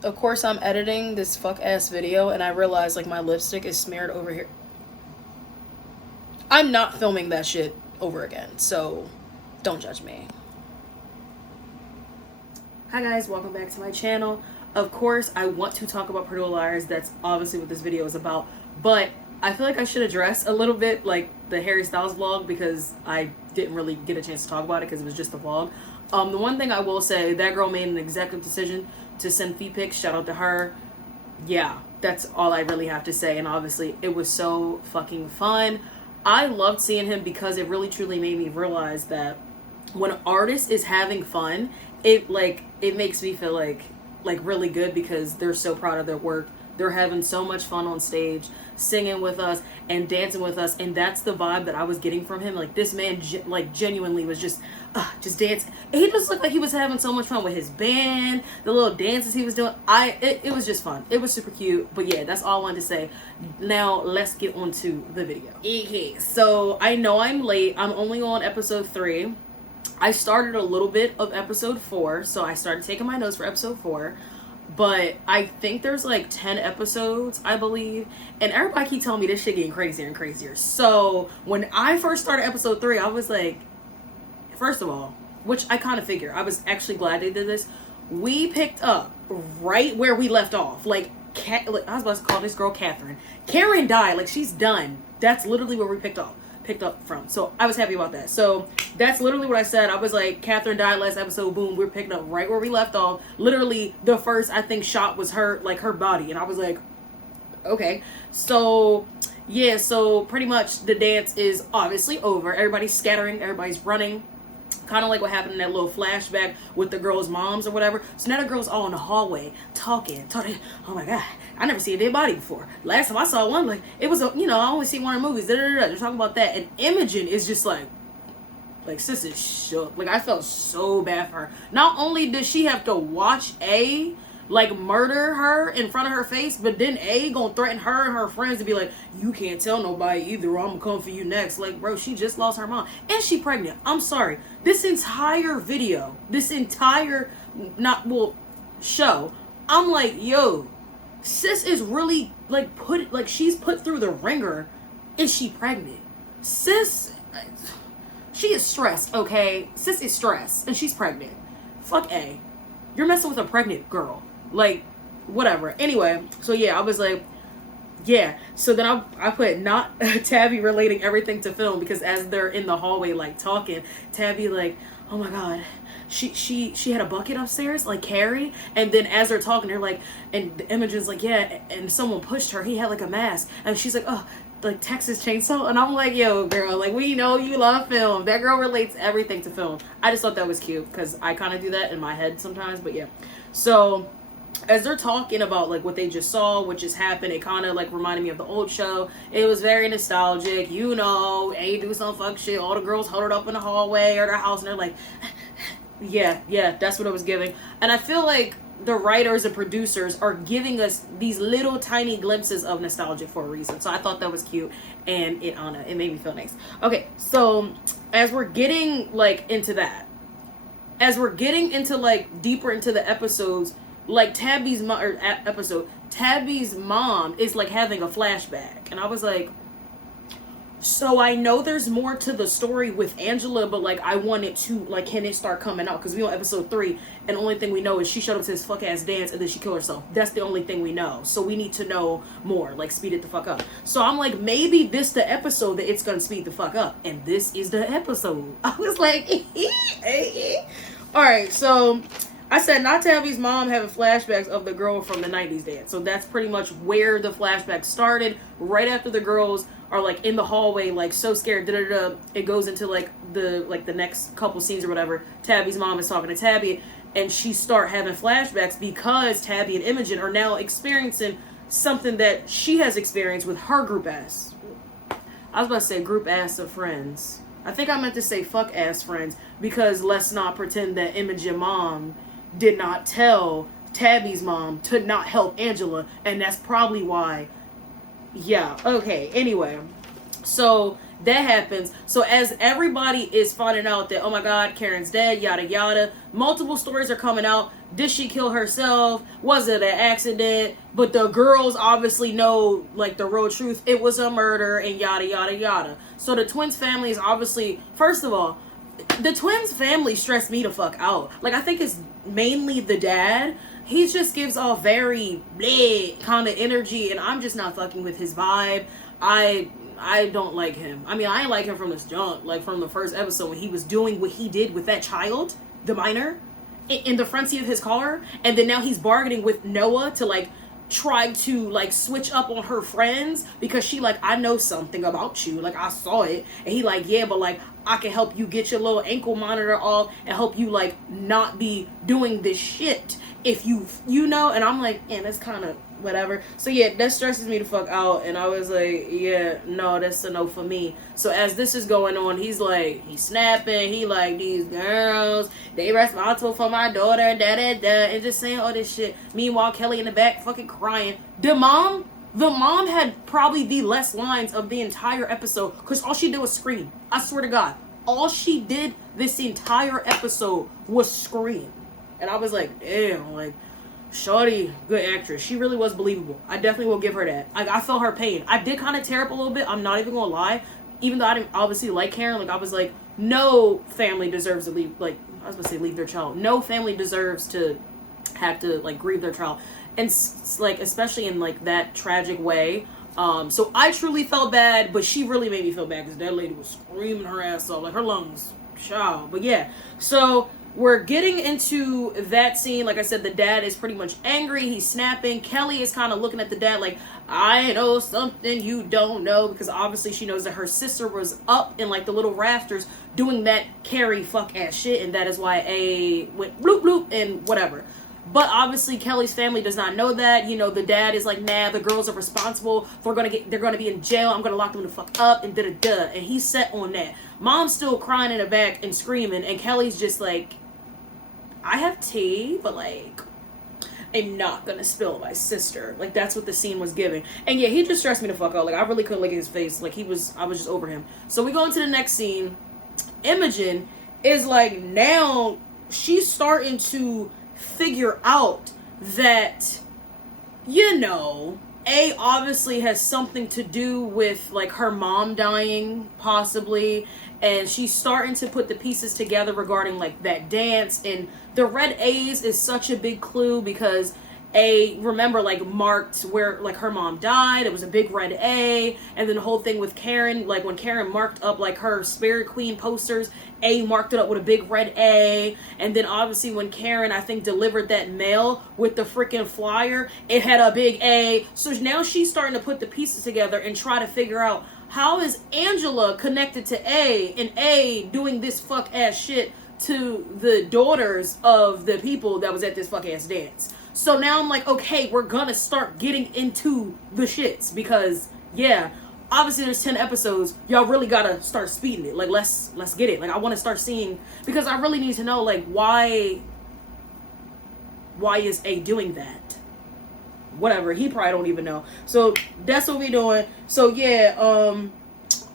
Of course, I'm editing this fuck ass video and I realize like my lipstick is smeared over here. I'm not filming that shit over again, so don't judge me. Hi guys, welcome back to my channel. Of course, I want to talk about Pretty Little Liars. That's obviously what this video is about. But I feel like I should address a little bit like the Harry Styles vlog because I didn't really get a chance to talk about it because it was just a vlog. The one thing I will say, that girl made an executive decision to send feet pics. Shout out to her. Yeah, that's all I really have to say. And obviously, it was so fucking fun. I loved seeing him because it really truly made me realize that when an artist is having fun, it makes me feel like really good because they're so proud of their work. They're having so much fun on stage, singing with us and dancing with us, and that's the vibe that I was getting from him. Like, this man genuinely was just dancing. He just looked like he was having so much fun with his band, the little dances he was doing. It was just fun. It was super cute. But yeah, that's all I wanted to say. Now let's get on to the video. Okay, so I know I'm late. I'm only on episode 3. I started a little bit of episode 4, so I started taking my notes for episode 4. But I think there's like 10 episodes, I believe. And everybody keep telling me this shit getting crazier and crazier. So when I first started episode 3, I was like, first of all, which I kind of figure, I was actually glad they did this. We picked up right where we left off. Like I was about to call this girl Catherine. Karen died. Like, she's done. That's literally where we picked up from. So I was happy about that. So that's literally what I said. I was like, Catherine died last episode, boom, we're picking up right where we left off. Literally the first, I think, shot was her, like, her body, and I was like, okay. So yeah, so pretty much the dance is obviously over. Everybody's scattering, everybody's running, kind of like what happened in that little flashback with the girls' moms or whatever. So now the girls all in the hallway talking. Oh my god, I never seen a dead body before. Last time I saw one, like, it was a, I only see one in movies. They're talking about that, and Imogen is just like sis is shook. Like, I felt so bad for her. Not only did she have to watch A like murder her in front of her face, but then A gonna threaten her and her friends to be like, you can't tell nobody either, or I'm gonna come for you next. Like, bro, she just lost her mom and she pregnant. I'm sorry, this entire video, this entire show, I'm like, yo, sis is really like she's put through the ringer. Is she pregnant? Sis, she is stressed, okay? Sis is stressed and she's pregnant. Fuck A, you're messing with a pregnant girl. Like, whatever. Anyway, so yeah, I was like, yeah. So then I put not Tabby relating everything to film, because as they're in the hallway like talking, Tabby like, oh my god, she had a bucket upstairs, like Carrie. And then as they're talking, they're like, and Imogen's like, yeah, and someone pushed her, he had like a mask, and she's like, oh, like Texas Chainsaw. And I'm like, yo girl, like, we know you love film. That girl relates everything to film. I just thought that was cute because I kind of do that in my head sometimes. But yeah, so as they're talking about like what they just saw, what just happened, it kind of like reminded me of the old show. It was very nostalgic, A do some fuck shit, all the girls huddled up in the hallway or their house, and they're like, yeah, that's what it was giving. And I feel like the writers and producers are giving us these little tiny glimpses of nostalgia for a reason. So I thought that was cute, and it made me feel nice. Okay, so as we're getting like into that, as we're getting into like deeper into the episodes, like Tabby's mom is like having a flashback, and I was like, so I know there's more to the story with Angela, but like I wanted to, like, can it start coming out? Because we on episode 3, and the only thing we know is she showed up to this fuck ass dance and then she killed herself. That's the only thing we know. So we need to know more, like, speed it the fuck up. So I'm like, maybe this the episode that it's gonna speed the fuck up, and this is the episode. I was like, all right, so I said not Tabby's mom having flashbacks of the girl from the 90s dance. So that's pretty much where the flashback started. Right after the girls are like in the hallway, like so scared, it goes into like the next couple scenes or whatever. Tabby's mom is talking to Tabby, and she start having flashbacks because Tabby and Imogen are now experiencing something that she has experienced with her group ass. I was about to say group ass of friends. I think I meant to say fuck ass friends, because let's not pretend that Imogen mom did not tell Tabby's mom to not help Angela, and that's probably why. Yeah, okay, anyway, So that happens. So as everybody is finding out that, oh my God, Karen's dead, yada yada, multiple stories are coming out. Did she kill herself? Was it an accident? But the girls obviously know, like, the real truth. It was a murder and yada yada yada. So the twins family is obviously, first of all, the twins family stressed me the fuck out. Like, I think it's mainly the dad. He just gives off very bleh kind of energy, and I'm just not fucking with his vibe. I don't like him. I mean, I ain't like him from this jump. Like, from the first episode when he was doing what he did with that child, the minor, in the front seat of his car. And then now he's bargaining with Noah to, like, try to, like, switch up on her friends because she, like, I know something about you. Like, I saw it. And he, like, yeah, but, like, I can help you get your little ankle monitor off and help you, like, not be doing this shit if you know. And I'm like, yeah, that's kind of whatever. So yeah, that stresses me the fuck out. And I was like, yeah, no, that's a no for me. So as this is going on, he's like, he's snapping. He like, these girls, they responsible for my daughter, da da da, and just saying all this shit. Meanwhile, Kelly in the back fucking crying. The mom had probably the less lines of the entire episode because all she did was scream. I swear to God, all she did this entire episode was scream. And I was like, damn, like, shorty, good actress. She really was believable. I definitely will give her that. Like, I felt her pain. I did kind of tear up a little bit. I'm not even gonna lie. Even though I didn't obviously like Karen, like, I was like, no family deserves to leave, like, I was gonna say leave their child. No family deserves to have to, like, grieve their child. And, like, especially in, like, that tragic way. So I truly felt bad, but she really made me feel bad because that lady was screaming her ass off. Like, her lungs, child. But yeah, so we're getting into that scene. Like I said, the dad is pretty much angry. He's snapping. Kelly is kind of looking at the dad like, I know something you don't know. Because obviously she knows that her sister was up in like the little rafters doing that Carrie fuck ass shit. And that is why A went bloop bloop and whatever. But obviously Kelly's family does not know that. You know, the dad is like, nah, the girls are responsible. They're gonna be in jail. I'm gonna lock them the fuck up and da-da-da. And he's set on that. Mom's still crying in the back and screaming. And Kelly's just like, I have tea, but like, I'm not gonna spill my sister. Like, that's what the scene was giving. And yeah, he just stressed me the fuck out. Like, I really couldn't look at his face. Like, I was just over him. So we go into the next scene. Imogen is like, now she's starting to figure out that, you know, A obviously has something to do with like her mom dying, possibly. And she's starting to put the pieces together regarding like that dance. And the red A's is such a big clue because A, remember, like, marked where like her mom died. It was a big red A. And then the whole thing with Karen, like when Karen marked up like her Spirit Queen posters, A marked it up with a big red A. And then obviously when Karen, I think, delivered that mail with the freaking flyer, it had a big A. So now she's starting to put the pieces together and try to figure out, how is Angela connected to A, and A doing this fuck ass shit to the daughters of the people that was at this fuck ass dance. So now I'm like, okay, we're gonna start getting into the shits because, yeah, obviously there's 10 episodes. Y'all really gotta start speeding it. Like, let's get it. Like, I want to start seeing, because I really need to know, like, why is A doing that? Whatever, he probably don't even know. So that's what we doing. So yeah,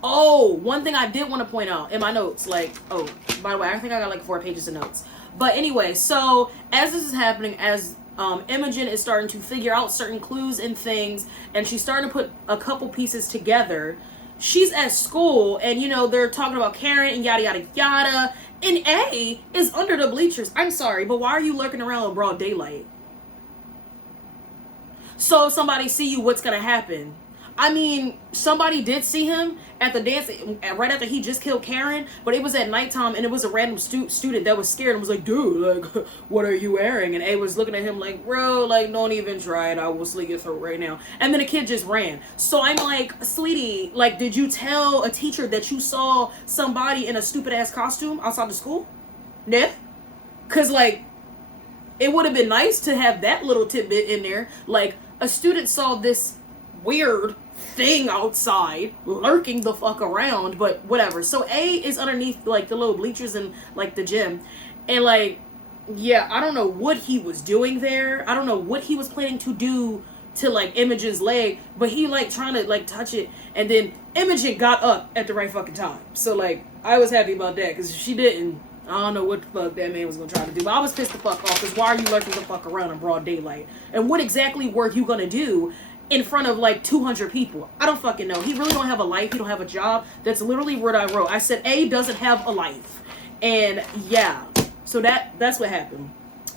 oh, one thing I did want to point out in my notes, like, oh, by the way, I think I got like 4 pages of notes. But anyway, so as this is happening, as Imogen is starting to figure out certain clues and things, and she's starting to put a couple pieces together, she's at school, and you know, they're talking about Karen and yada yada yada, and A is under the bleachers. I'm sorry, but why are you lurking around in broad daylight? So if somebody see you, what's gonna happen? I mean, somebody did see him at the dance right after he just killed Karen, but it was at nighttime, and it was a random student that was scared and was like, dude, like, what are you wearing? And A was looking at him like, bro, like, don't even try it. I will slit your throat right now. And then the kid just ran. So I'm like, sweetie, like, did you tell a teacher that you saw somebody in a stupid ass costume outside the school? Yeah? Because, like, it would have been nice to have that little tidbit in there. Like, a student saw this weird thing outside lurking the fuck around, but whatever. So A is underneath like the little bleachers in like the gym, and like, yeah, I don't know what he was doing there. I don't know what he was planning to do to like Imogen's leg, but he like trying to like touch it, and then Imogen got up at the right fucking time. So like I was happy about that, because if she didn't, I don't know what the fuck that man was gonna try to do. But I was pissed the fuck off, because why are you lurking the fuck around in broad daylight? And what exactly were you gonna do in front of like 200 people? I don't fucking know. He really don't have a life. He don't have a job. That's literally what I wrote. I said A doesn't have a life. And yeah, so that's what happened.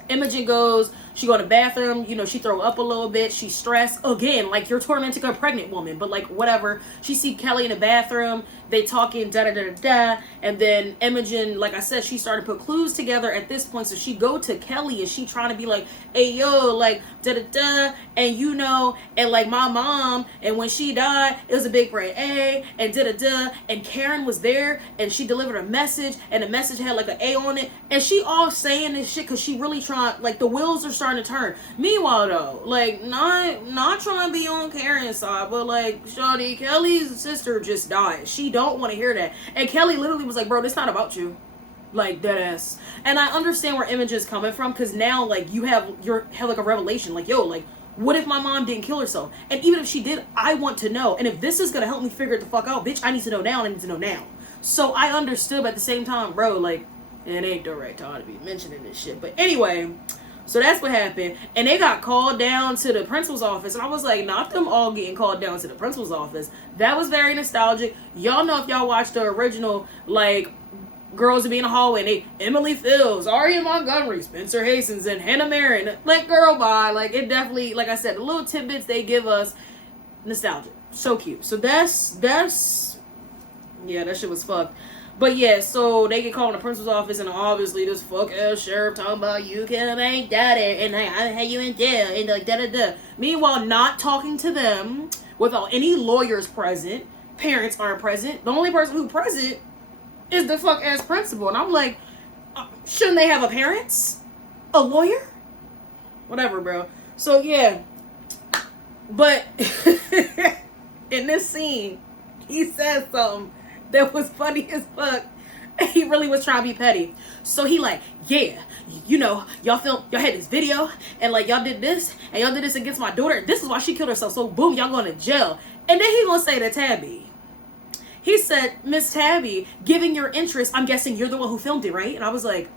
Imogen goes, she go to the bathroom, you know, she throw up a little bit, she's stressed. Again, like, you're tormenting a pregnant woman, but like, whatever. She see Kelly in the bathroom, they talking, da-da-da-da-da, and then Imogen, like I said, she started to put clues together at this point, so she go to Kelly, and she trying to be like, hey, yo, like, da-da-da, and you know, and like, my mom, and when she died, it was a big brain A, and da-da-da, and Karen was there, and she delivered a message, and the message had like an A on it, and she all saying this shit, because she really trying, like, the wheels are starting to turn. Meanwhile, though, like, not trying to be on Karen's side, but like, shawty, Kelly's sister just died. She don't want to hear that. And Kelly literally was like, bro, this not about you. Like, dead ass. And I understand where Imogen's coming from, because now, like, you have like a revelation, like, yo, like, what if my mom didn't kill herself? And even if she did, I want to know. And if this is gonna help me figure it the fuck out, bitch, I need to know now, and I need to know now. So I understood, but at the same time, bro, like, it ain't the right time to be mentioning this shit. But anyway, so that's what happened. And they got called down to the principal's office. And I was like, not them all getting called down to the principal's office. That was very nostalgic. Y'all know, if y'all watched the original, like, Girls Would Be in the Hallway, and they, Emily Fields, Aria Montgomery, Spencer Hastings, and Hannah Marin. Like, girl, bye. Like, it definitely, like I said, the little tidbits they give us, nostalgic. So cute. So that's, yeah, that shit was fucked. But yeah, so they get called in the principal's office, and obviously this fuck ass sheriff talking about, you can make daddy, and I had you in jail, and like da-da-da. Meanwhile, not talking to them without any lawyers present. Parents aren't present. The only person who present is the fuck ass principal. And I'm like, shouldn't they have a parents? A lawyer? Whatever, bro. So yeah. But in this scene, he says something that was funny as fuck. He really was trying to be petty. So he like, yeah, you know, y'all had this video, and like, y'all did this, and y'all did this against my daughter. This is why she killed herself. So boom, y'all going to jail. And then he gonna say to Tabby, he said, Miss Tabby, giving your interest, I'm guessing you're the one who filmed it, right? And I was like,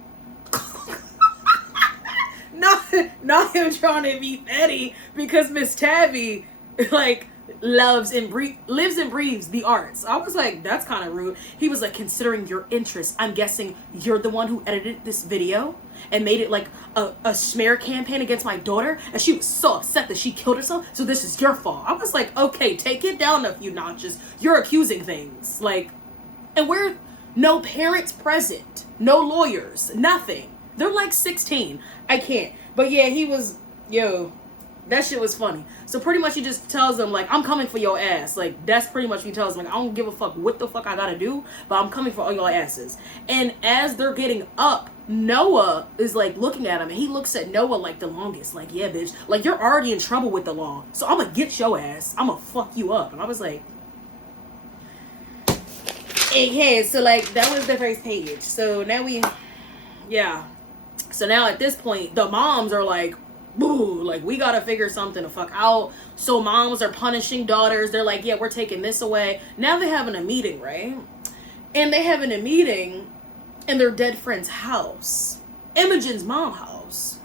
not him trying to be petty, because Miss Tabby, like, lives and breathes the arts. I was like, that's kind of rude. He was like, considering your interest, I'm guessing you're the one who edited this video and made it like a smear campaign against my daughter, and she was so upset that she killed herself, so this is your fault. I was like, okay, take it down a few notches. You're accusing things, like, and we're no parents present, no lawyers, nothing. They're like 16. I can't. But yeah, he was, yo, that shit was funny. So pretty much he just tells them, like, I'm coming for your ass. Like, that's pretty much what he tells them. Like, I don't give a fuck what the fuck I gotta do, but I'm coming for all your asses. And as they're getting up, Noah is, like, looking at him, and he looks at Noah like the longest. Like, yeah, bitch. Like, you're already in trouble with the law, so I'm gonna get your ass. I'm gonna fuck you up. And I was like, yeah, so, like, that was the first page. So now yeah. So now at this point, the moms are like, boo, like, we gotta figure something the fuck out. So moms are punishing daughters. They're like, yeah, we're taking this away. Now they're having a meeting, right? And they having a meeting in their dead friend's house, Imogen's mom house.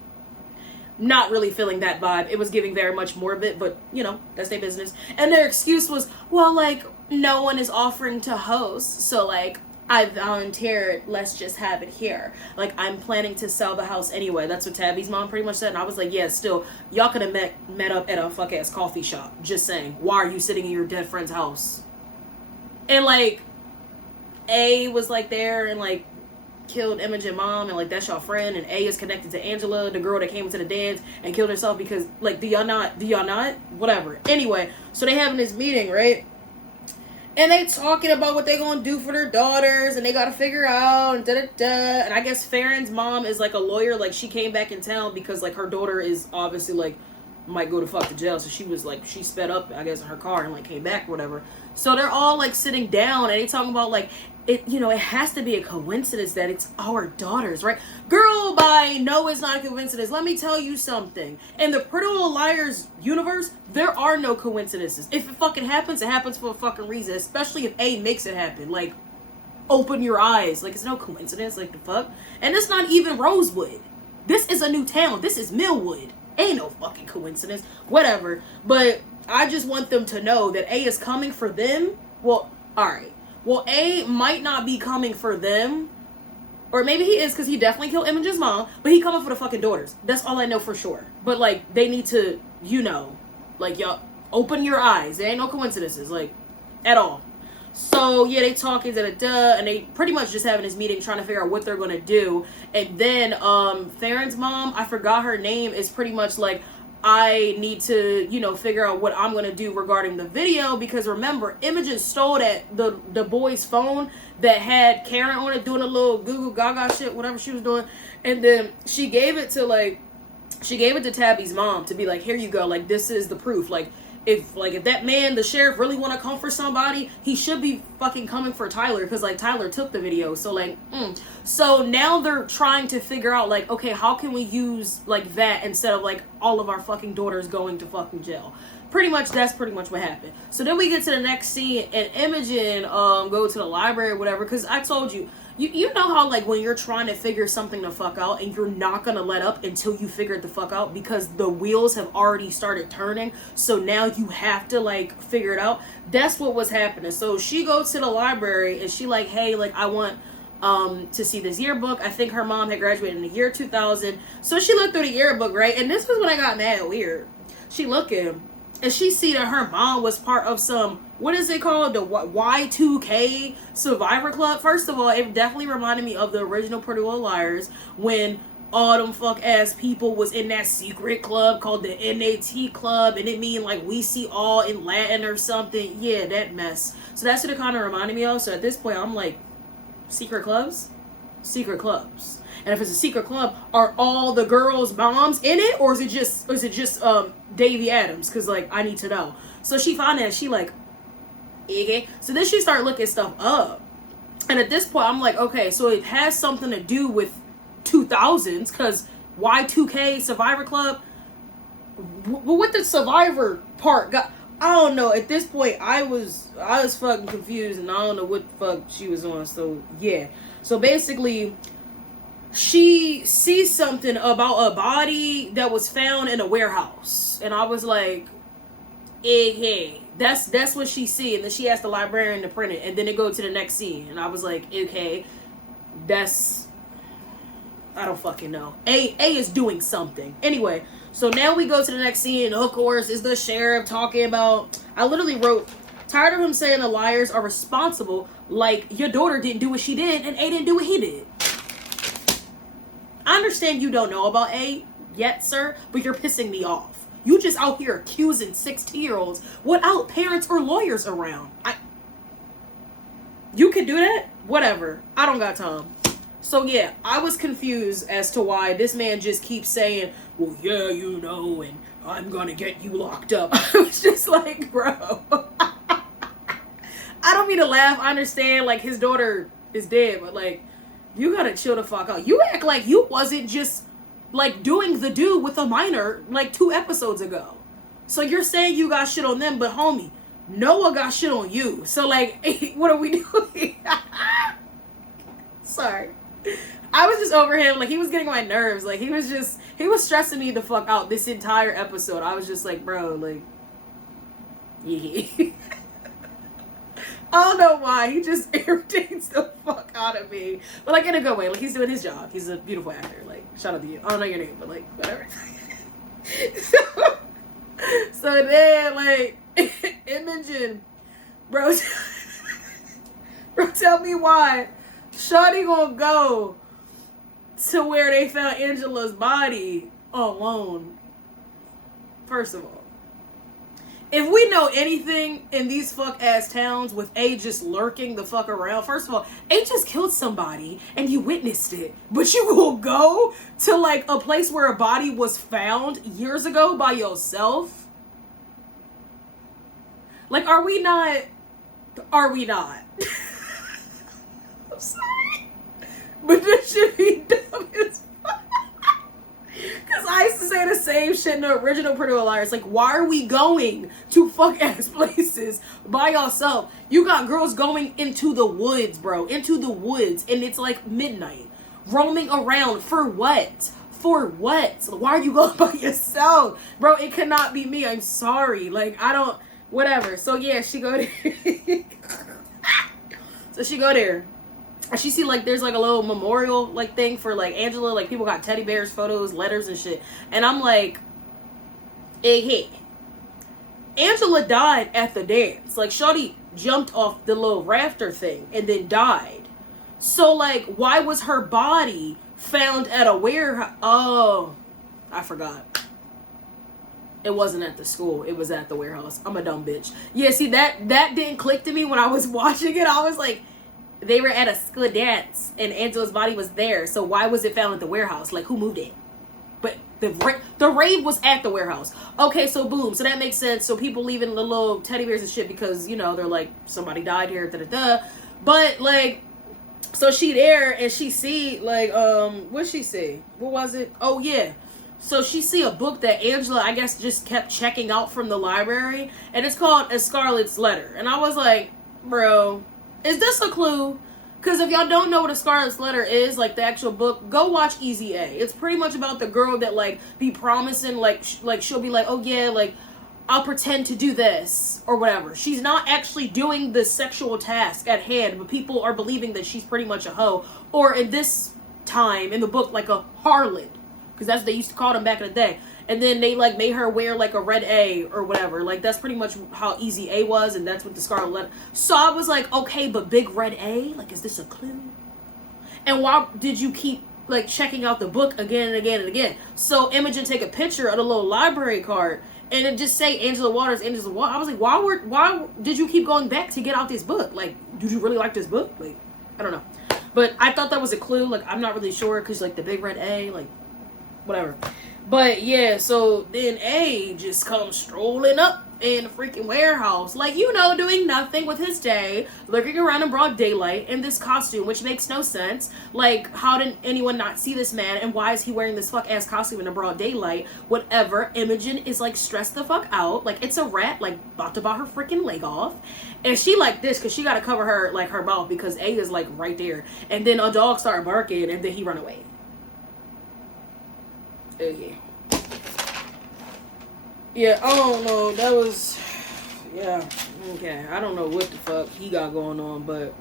Not really feeling that vibe. It was giving very much morbid, but you know, that's their business. And their excuse was, well, like, no one is offering to host, so like, I volunteered, let's just have it here. Like, I'm planning to sell the house anyway. That's what Tabby's mom pretty much said. And I was like, yeah, still, y'all could have met up at a fuck ass coffee shop. Just saying. Why are you sitting in your dead friend's house? And like, A was like there and like killed Imogen mom, and like, that's y'all friend, and A is connected to Angela, the girl that came into the dance and killed herself because, like, do y'all not? Whatever. Anyway, so they having this meeting, right? And they talking about what they gonna do for their daughters, and they gotta figure out, and da-da-da. And I guess Farron's mom is like a lawyer, like, she came back in town because like her daughter is obviously like might go to fuck to jail, so she was like, she sped up, I guess, in her car and like came back or whatever. So they're all like sitting down, and they talking about like it has to be a coincidence that it's our daughters, right? Girl, bye. No, it's not a coincidence. Let me tell you something. In the Pretty Little Liars universe, there are no coincidences. If it fucking happens, it happens for a fucking reason. Especially if A makes it happen. Like, open your eyes. Like, it's no coincidence. Like, the fuck? And it's not even Rosewood. This is a new town. This is Millwood. Ain't no fucking coincidence. Whatever. But I just want them to know that A is coming for them. Well, alright. Well, A might not be coming for them. Or maybe he is, because he definitely killed Imogen's mom. But he coming for the fucking daughters. That's all I know for sure. But, like, they need to, like, y'all, open your eyes. There ain't no coincidences, like, at all. So, yeah, they talking, and they pretty much just having this meeting trying to figure out what they're going to do. And then, Theron's mom, I forgot her name, is pretty much like, I need to, figure out what I'm going to do regarding the video. Because remember, Imogen stole the boy's phone that had Karen on it doing a little Google Gaga shit, whatever she was doing. And then she gave it to Tabby's mom to be like, here you go. Like, this is the proof. Like, if that man, the sheriff, really want to come for somebody, he should be fucking coming for Tyler, because, like, Tyler took the video. So, like, So now they're trying to figure out, like, okay, how can we use, like, that instead of, like, all of our fucking daughters going to fucking jail? That's pretty much what happened. So then we get to the next scene, and Imogen go to the library or whatever, because I told you, you know how, like, when you're trying to figure something the fuck out and you're not gonna let up until you figure it the fuck out, because the wheels have already started turning, so now you have to, like, figure it out. That's what was happening. So she goes to the library and she like, hey, like, I want to see this yearbook. I think her mom had graduated in the year 2000. So she looked through the yearbook, right? And this was when I got mad weird. She looking and she see that her mom was part of some, what is it called? The Y2K Survivor Club. First of all, it definitely reminded me of the original Pretty Little Liars, when all them fuck ass people was in that secret club called the NAT Club, and it mean like we see all in Latin or something. Yeah, that mess. So that's what it kind of reminded me of. So at this point, I'm like, secret clubs? Secret clubs. And if it's a secret club, are all the girls' moms in it, or is it just Davy Adams? Because, like, I need to know. So she found that, she like, okay. So then she started looking stuff up, and at this point, I'm like, okay, so it has something to do with 2000s, because Y2K Survivor Club. What the Survivor part got? I don't know. At this point, I was fucking confused, and I don't know what the fuck she was on. So yeah. So basically, she sees something about a body that was found in a warehouse, and I was like, hey, that's what she see. And then she asked the librarian to print it, and then it go to the next scene, and I was like, okay, that's, I don't fucking know. A is doing something. Anyway, so now we go to the next scene, and of course, is the sheriff talking about, I literally wrote, tired of him saying the liars are responsible, like your daughter didn't do what she did, and A didn't do what he did. I understand you don't know about A yet, sir, but you're pissing me off. You just out here accusing 16-year-olds without parents or lawyers around. You could do that? Whatever. I don't got time. So yeah, I was confused as to why this man just keeps saying, well, yeah, you know, and I'm gonna get you locked up. I was just like, bro. I don't mean to laugh. I understand, like, his daughter is dead, but, like, you gotta chill the fuck out. You act like you wasn't just, like, doing the do with a minor, like, 2 episodes ago. So you're saying you got shit on them, but homie, Noah got shit on you. So, like, what are we doing? Sorry. I was just over him. Like, he was getting my nerves. Like, he was stressing me the fuck out this entire episode. I was just like, bro, like, yeah. I don't know why. He just irritates the fuck out of me. But, like, in a good way. Like, he's doing his job. He's a beautiful actor. Like, shout out to you. I don't know your name, but, like, whatever. So then, like, Imogen, bro, tell me why Shawty gonna go to where they found Angela's body alone. First of all, if we know anything in these fuck ass towns with A just lurking the fuck around, first of all, A just killed somebody and you witnessed it, but you will go to, like, a place where a body was found years ago by yourself? Like, are we not? I'm sorry. But this should be dumb as fuck. Because I used to say the same shit in the original Pretty Little Liars. Like, why are we going to fuck-ass places by yourself? You got girls going into the woods, bro. Into the woods. And it's like midnight. Roaming around. For what? For what? Why are you going by yourself? Bro, it cannot be me. I'm sorry. Like, I don't... Whatever. So, yeah, she go there. So, she go there. And she see, like, there's, like, a little memorial, like, thing for, like, Angela. Like, people got teddy bears, photos, letters, and shit. And I'm like, hey. Angela died at the dance. Like, shawty jumped off the little rafter thing and then died. So, like, why was her body found at a warehouse? Oh, I forgot. It wasn't at the school. It was at the warehouse. I'm a dumb bitch. Yeah, see, that didn't click to me when I was watching it. I was like, they were at a school dance and Angela's body was there. So why was it found at the warehouse? Like, who moved it? But the rave was at the warehouse. Okay, so boom. So that makes sense. So people leaving the little teddy bears and shit because, you know, they're like, somebody died here, da-da-da. But, like, so she there and she see, like, what'd she see? What was it? Oh, yeah. So she see a book that Angela, I guess, just kept checking out from the library. And it's called A Scarlet's Letter. And I was like, bro, is this a clue? Because if y'all don't know what A Scarlet's Letter is, like the actual book, go watch Easy A. It's pretty much about the girl that, like, be promising, like she'll be like, oh, yeah, like, I'll pretend to do this or whatever. She's not actually doing the sexual task at hand, but people are believing that she's pretty much a hoe. Or in this time in the book, like a harlot. Because that's what they used to call them back in the day. And then they, like, made her wear, like, a red A or whatever. Like, that's pretty much how Easy A was, and that's what the Scarlet Letter. So I was like, okay, but big red A? Like, is this a clue? And why did you keep, like, checking out the book again and again and again? So Imogen take a picture of the little library card, and it just say Angela Waters, Angela Waters. I was like, why did you keep going back to get out this book? Like, did you really like this book? Like, I don't know. But I thought that was a clue. Like, I'm not really sure, because, like, the big red A, like, whatever. But yeah, so then A just comes strolling up in the freaking warehouse, like, you know, doing nothing with his day, lurking around in broad daylight in this costume, which makes no sense. Like, how did anyone not see this man, and why is he wearing this fuck ass costume in the broad daylight? Whatever. Imogen is, like, stressed the fuck out, like, it's a rat, like, about to bite her freaking leg off, and she like this because she got to cover her, like, her mouth, because A is, like, right there, and then a dog started barking, and then he run away. Okay. Yeah, I don't know. That was... Yeah. Okay. I don't know what the fuck he got going on, but...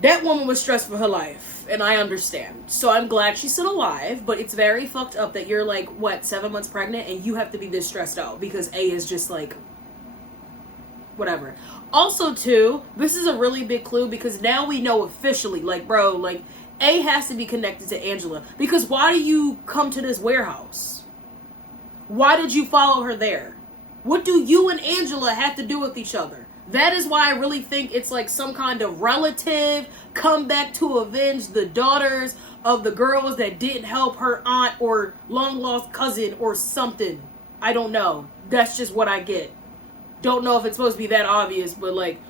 That woman was stressed for her life, and I understand. So I'm glad she's still alive, but it's very fucked up that you're, like, what, 7 months pregnant, and you have to be this stressed out, because A is just, like... Whatever. Also, too, this is a really big clue, because now we know officially, like, bro, like... A has to be connected to Angela. Because why do you come to this warehouse? Why did you follow her there? What do you and Angela have to do with each other? That is why I really think it's like some kind of relative come back to avenge the daughters of the girls that didn't help her aunt or long lost cousin or something. I don't know. That's just what I get. Don't know if it's supposed to be that obvious, but like,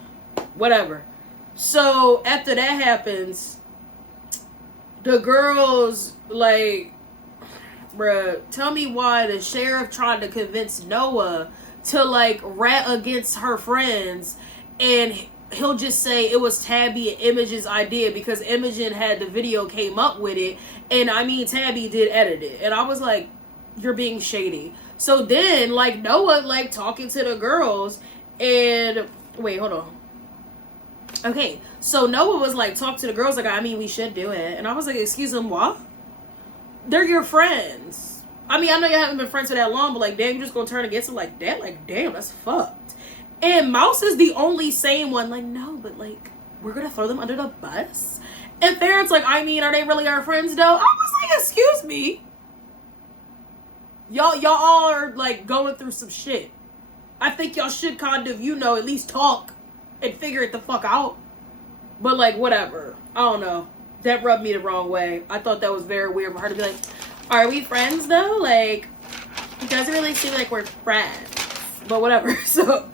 whatever. So after that happens... The girls, like, bruh, tell me why the sheriff tried to convince Noah to, like, rat against her friends, and he'll just say it was Tabby and Imogen's idea because Imogen had the video, came up with it, and I mean, Tabby did edit it. And I was like, you're being shady. So then, like, Noah, like, talking to the girls, and, wait, hold on. Okay, so Noah was like, talk to the girls, like, I mean, we should do it. And I was like, excuse them, what? They're your friends. I mean, I know you haven't been friends for that long, but like, damn, you just gonna turn against them like that? Like, damn, that's fucked. And Mouse is the only sane one, like, no, but like, we're gonna throw them under the bus? And Farron's like, I mean, are they really our friends though? I was like, excuse me. Y'all all are like going through some shit. I think y'all should kind of, you know, at least talk and figure it the fuck out. But like, whatever. I don't know. That rubbed me the wrong way. I thought that was very weird for her to be like, are we friends though? Like, it doesn't really seem like we're friends. But whatever. So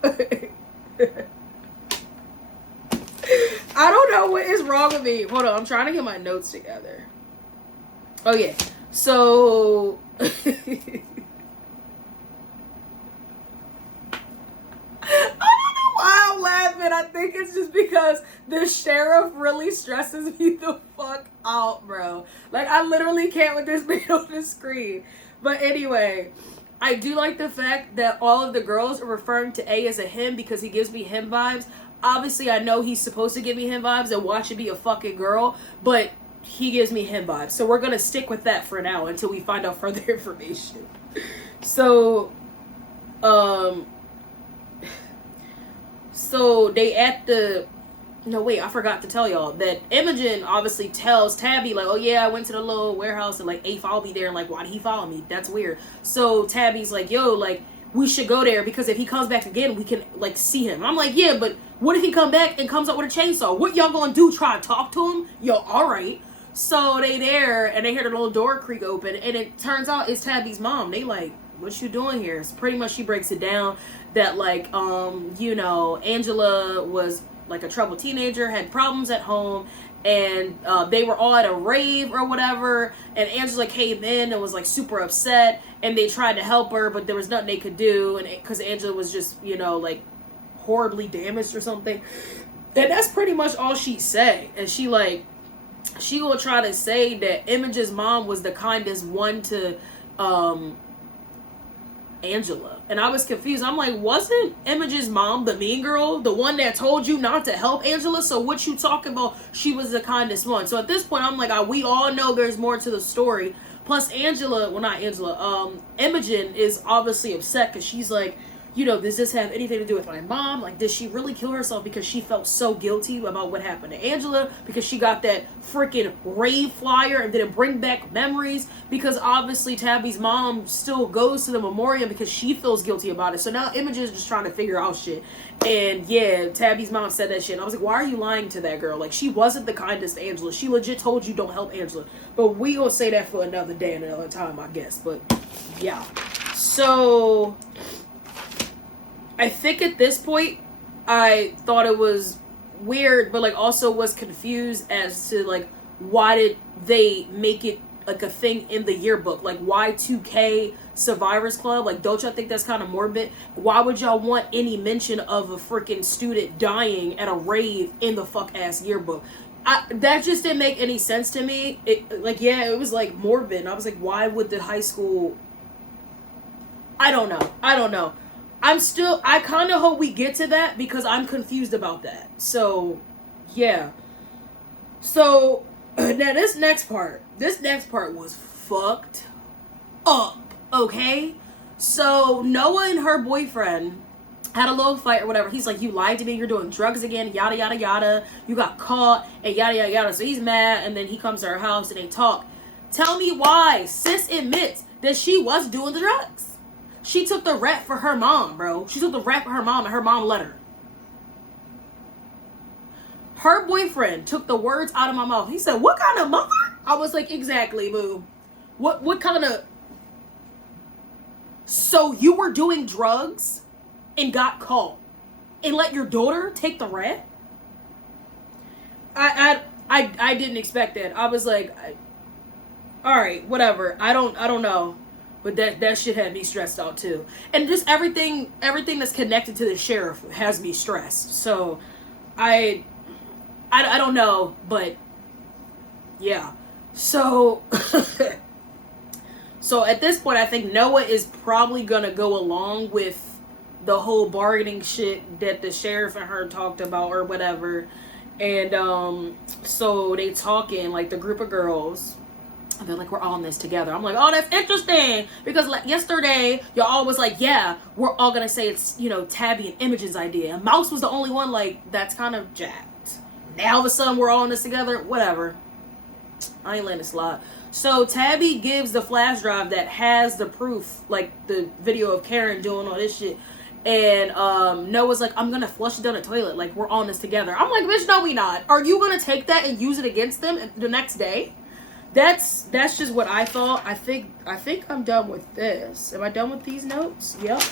I I don't know what is wrong with me. Hold on, I'm trying to get my notes together. Oh yeah. So I don't know why I'm laughing. I think it's just because the sheriff really stresses me the fuck out, bro. Like, I literally can't with this man on the screen. But anyway, I do like the fact that all of the girls are referring to A as a him because he gives me him vibes. Obviously, I know he's supposed to give me him vibes and watch it be a fucking girl, but he gives me him vibes. So we're going to stick with that for now until we find out further information. So, so they at the... No, wait, I forgot to tell y'all that Imogen obviously tells Tabby, like, oh yeah, I went to the little warehouse and like A followed me there, and like, why did he follow me? That's weird. So Tabby's like, yo, like, we should go there because if he comes back again, we can like see him. I'm like, yeah, but what if he come back and comes up with a chainsaw? What y'all gonna do? Try to talk to him? Yo, alright. So they there and they hear the little door creak open, and it turns out it's Tabby's mom. They like, what you doing here? So pretty much she breaks it down that like, you know, Angela was like a troubled teenager, had problems at home, and they were all at a rave or whatever, and Angela came in and was like super upset, and they tried to help her, but there was nothing they could do, and because Angela was just, you know, like horribly damaged or something. And that's pretty much all she'd say. And she will try to say that Imogen's mom was the kindest one to Angela. And I was confused. I'm like, wasn't Imogen's mom the mean girl? The one that told you not to help Angela? So what you talking about? She was the kindest one. So at this point, I'm like, we all know there's more to the story. Plus Angela, well not Angela, Imogen is obviously upset because she's like, you know, does this have anything to do with my mom? Like, did she really kill herself because she felt so guilty about what happened to Angela? Because she got that freaking rave flyer and didn't bring back memories? Because obviously Tabby's mom still goes to the memorial because she feels guilty about it. So now Imogen's just trying to figure out shit. And yeah, Tabby's mom said that shit. And I was like, why are you lying to that girl? Like, she wasn't the kindest to Angela. She legit told you don't help Angela. But we gonna say that for another day and another time, I guess. But yeah. So I think at this point, I thought it was weird, but like also was confused as to like, why did they make it like a thing in the yearbook? Like, why 2K Survivors Club? Like, don't y'all think that's kind of morbid? Why would y'all want any mention of a freaking student dying at a rave in the fuck ass yearbook? That just didn't make any sense to me. It like, yeah, it was like morbid. And I was like, why would the high school? I don't know. I kind of hope we get to that because I'm confused about that. So, yeah. So, now this next part was fucked up, okay? So, Noah and her boyfriend had a little fight or whatever. He's like, you lied to me, you're doing drugs again, yada, yada, yada. You got caught, and yada, yada, yada. So he's mad, and then he comes to her house, and they talk. Tell me why sis admits that she was doing the drugs. She took the rap for her mom, bro. She took the rap for her mom, and her mom let her. Her boyfriend took the words out of my mouth. He said, what kind of mother? I was like, exactly, boo. What kind of... So you were doing drugs and got caught and let your daughter take the rap? I didn't expect that. I was like, all right, whatever. I don't know. But that shit had me stressed out too. And just everything that's connected to the sheriff has me stressed. So I don't know, but yeah. So so at this point I think Noah is probably gonna go along with the whole bargaining shit that the sheriff and her talked about or whatever. And so they talking, like the group of girls. They're like, we're all in this together. I'm like, oh, that's interesting. Because like yesterday, y'all all was like, yeah, we're all going to say it's, you know, Tabby and Imogen's idea. And Mouse was the only one like, that's kind of jacked. Now all of a sudden, we're all in this together. Whatever. I ain't letting this slide. So Tabby gives the flash drive that has the proof, like the video of Karen doing all this shit. And Noah's like, I'm going to flush it down the toilet. Like, we're all in this together. I'm like, bitch, no, we not. Are you going to take that and use it against them the next day? That's just what I thought. I think I'm done with this. Am I done with these notes? Yep.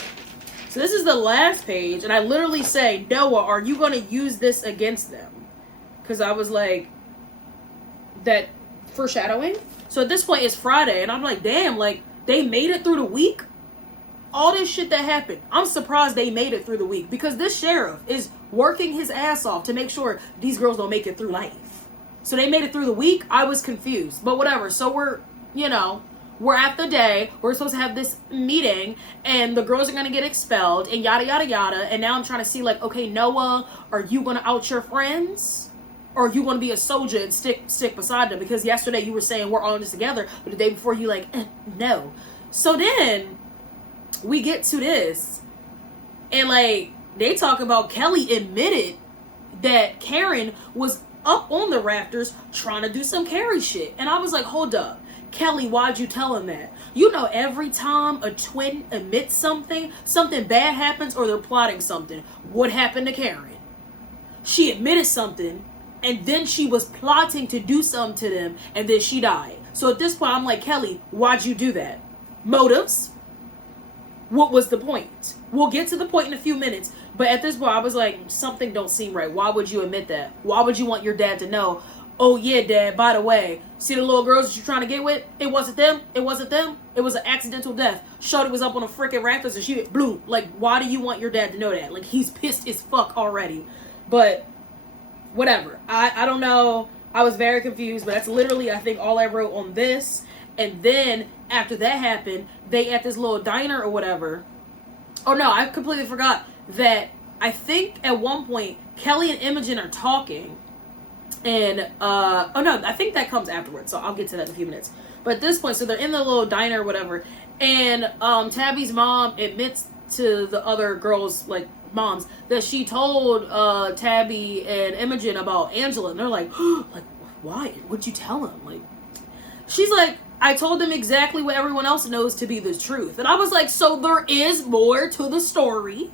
So this is the last page, and I literally say, Noah, are you going to use this against them? because I was like, that foreshadowing. So at this point, it's Friday, and I'm like, damn, like, they made it through the week? All this shit that happened, I'm surprised they made it through the week, because this sheriff is working his ass off to make sure these girls don't make it through life. So they made it through the week. I was confused, but whatever. So we're at the day, we're supposed to have this meeting, and the girls are going to get expelled, and yada, yada, yada. And now I'm trying to see, like, okay, Noah, are you going to out your friends? Or are you going to be a soldier and stick beside them? Because yesterday you were saying we're all in this together, but the day before you like, no. So then we get to this, and like, they talk about Kelly admitted that Karen was up on the rafters trying to do some Carrie shit. And I was like, hold up. Kelly, why'd you tell him that? You know, every time a twin admits something bad happens, or they're plotting something. What happened to Karen? She admitted something, and then she was plotting to do something to them, and then she died. So at this point, I'm like, Kelly, why'd you do that? Motives? What was the point? We'll get to the point in a few minutes, but at this point, I was like, something don't seem right. Why would you admit that? Why would you want your dad to know, oh yeah, Dad, by the way, see the little girls that you're trying to get with? It wasn't them. It wasn't them. It was an accidental death. Shorty was up on a freaking rafters and she went blue. Like, why do you want your dad to know that? Like, he's pissed as fuck already. But whatever. I don't know. I was very confused, but that's literally, I think, all I wrote on this. And then after that happened, they at this little diner or whatever. Oh no, I completely forgot that I think at one point Kelly and Imogen are talking. And oh no, I think that comes afterwards, so I'll get to that in a few minutes. But at this point, so they're in the little diner or whatever, and Tabby's mom admits to the other girls, like moms, that she told Tabby and Imogen about Angela, and they're like, like, why? What'd you tell them? Like, she's like, I told them exactly what everyone else knows to be the truth. And I was like, so there is more to the story.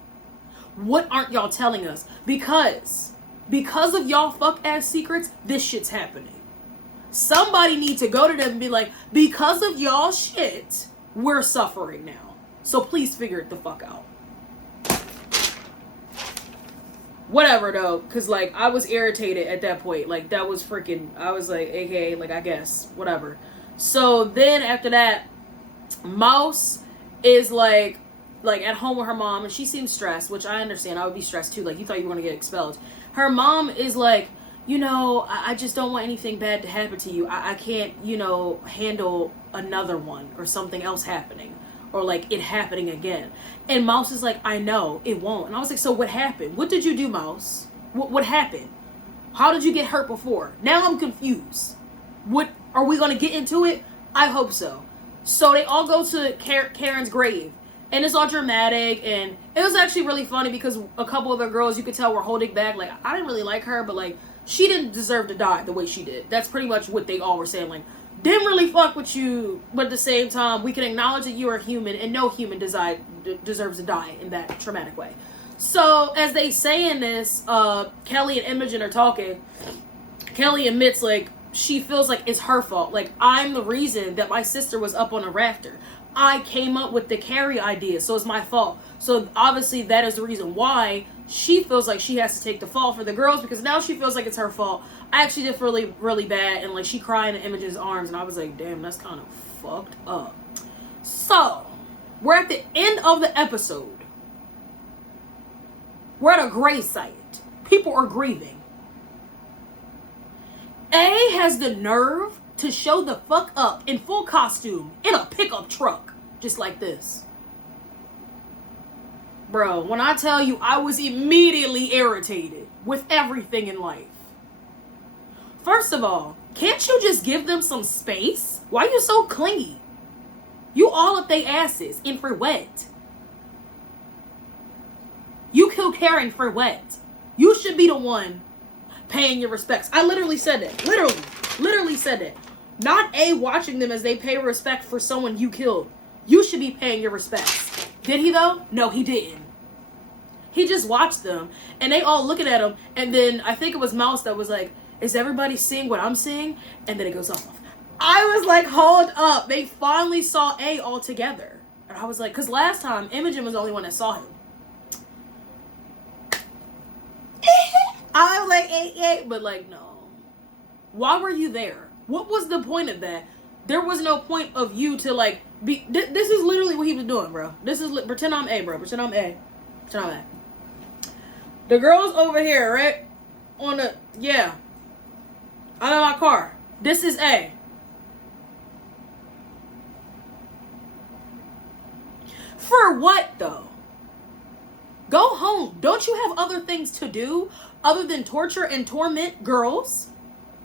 What aren't y'all telling us? Because of y'all fuck ass secrets, this shit's happening. Somebody needs to go to them and be like, because of y'all shit, we're suffering now. So please figure it the fuck out. Whatever though, cause like I was irritated at that point. Like that was freaking, I was like, AKA, like I guess, whatever. So then after that, Mouse is like at home with her mom, and she seems stressed, which I understand. I would be stressed too. Like, you thought you were going to get expelled. Her mom is like, you know, I just don't want anything bad to happen to you. I can't, you know, handle another one or something else happening, or like it happening again. And Mouse is like, I know it won't. And I was like, so what happened? What did you do, Mouse? What happened? How did you get hurt before? Now I'm confused. What are we going to get into it? I hope so. So they all go to Karen's grave, and it's all dramatic, and it was actually really funny because a couple of the girls, you could tell, were holding back. Like, I didn't really like her, but like, she didn't deserve to die the way she did. That's pretty much what they all were saying. Like, didn't really fuck with you, but at the same time, we can acknowledge that you are human, and no human deserves to die in that traumatic way. So as they saying this, Kelly and Imogen are talking. Kelly admits, like, she feels like it's her fault. Like, I'm the reason that my sister was up on a rafter. I came up with the Carrie idea, so it's my fault. So obviously that is the reason why she feels like she has to take the fall for the girls, because now she feels like it's her fault. I actually did really, really bad, and like she cried in Imogen's arms, and I was like, damn, that's kind of fucked up. So, we're at the end of the episode. We're at a grave site. People are grieving. A has the nerve to show the fuck up in full costume in a pickup truck, just like this. Bro, when I tell you, I was immediately irritated with everything in life. First of all, can't you just give them some space? Why are you so clingy? You all up they asses and for what? You killed Karen for what? You should be the one paying your respects. I literally said that. Literally said that. Not A, watching them as they pay respect for someone you killed. You should be paying your respects. Did he though? No, he didn't. He just watched them, and they all looking at him, and then I think it was Mouse that was like, is everybody seeing what I'm seeing? And then it goes off. I was like, hold up. They finally saw A all together. And I was like, because last time, Imogen was the only one that saw him. I was like, But like, no. Why were you there? What was the point of that? There was no point of you to like be. This is literally what he was doing, bro. This is pretend I'm A, bro. Pretend I'm A. Pretend I'm A. The girl's over here, right? On the out of my car. This is A. For what though? Go home. Don't you have other things to do other than torture and torment girls?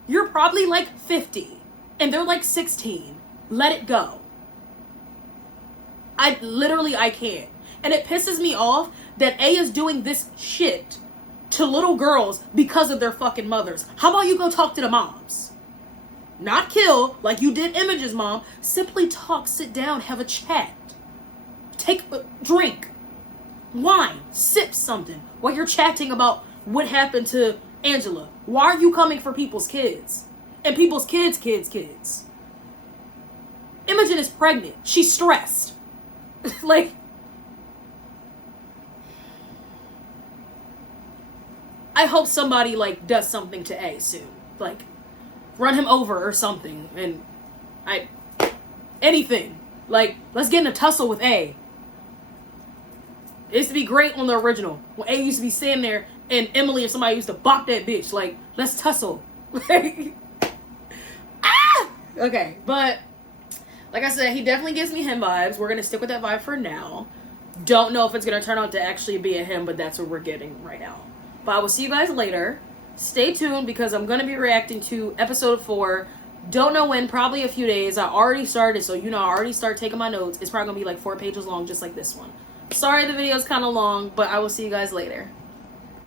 You're probably like 50 and they're like 16. Let it go. I can't. And it pisses me off that A is doing this shit to little girls because of their fucking mothers. How about you go talk to the moms? Not kill like you did Image's mom. Simply talk, sit down, have a chat. Take a drink. Wine. Sip something while you're chatting about what happened to Angela. Why are you coming for people's kids? And people's kids. Imogen is pregnant. She's stressed. Like, I hope somebody like does something to A soon. Like, run him over or something. And anything. Like, let's get in a tussle with A. It used to be great on the original. When A used to be standing there and Emily or somebody used to bop that bitch. Like, let's tussle. Like, okay, but like I said, he definitely gives me him vibes. We're going to stick with that vibe for now. Don't know if it's going to turn out to actually be a him, but that's what we're getting right now. But I will see you guys later. Stay tuned because I'm going to be reacting to episode 4. Don't know when, probably a few days. I already started, so I already started taking my notes. It's probably going to be like 4 pages long, just like this one. Sorry the video is kind of long, but I will see you guys later.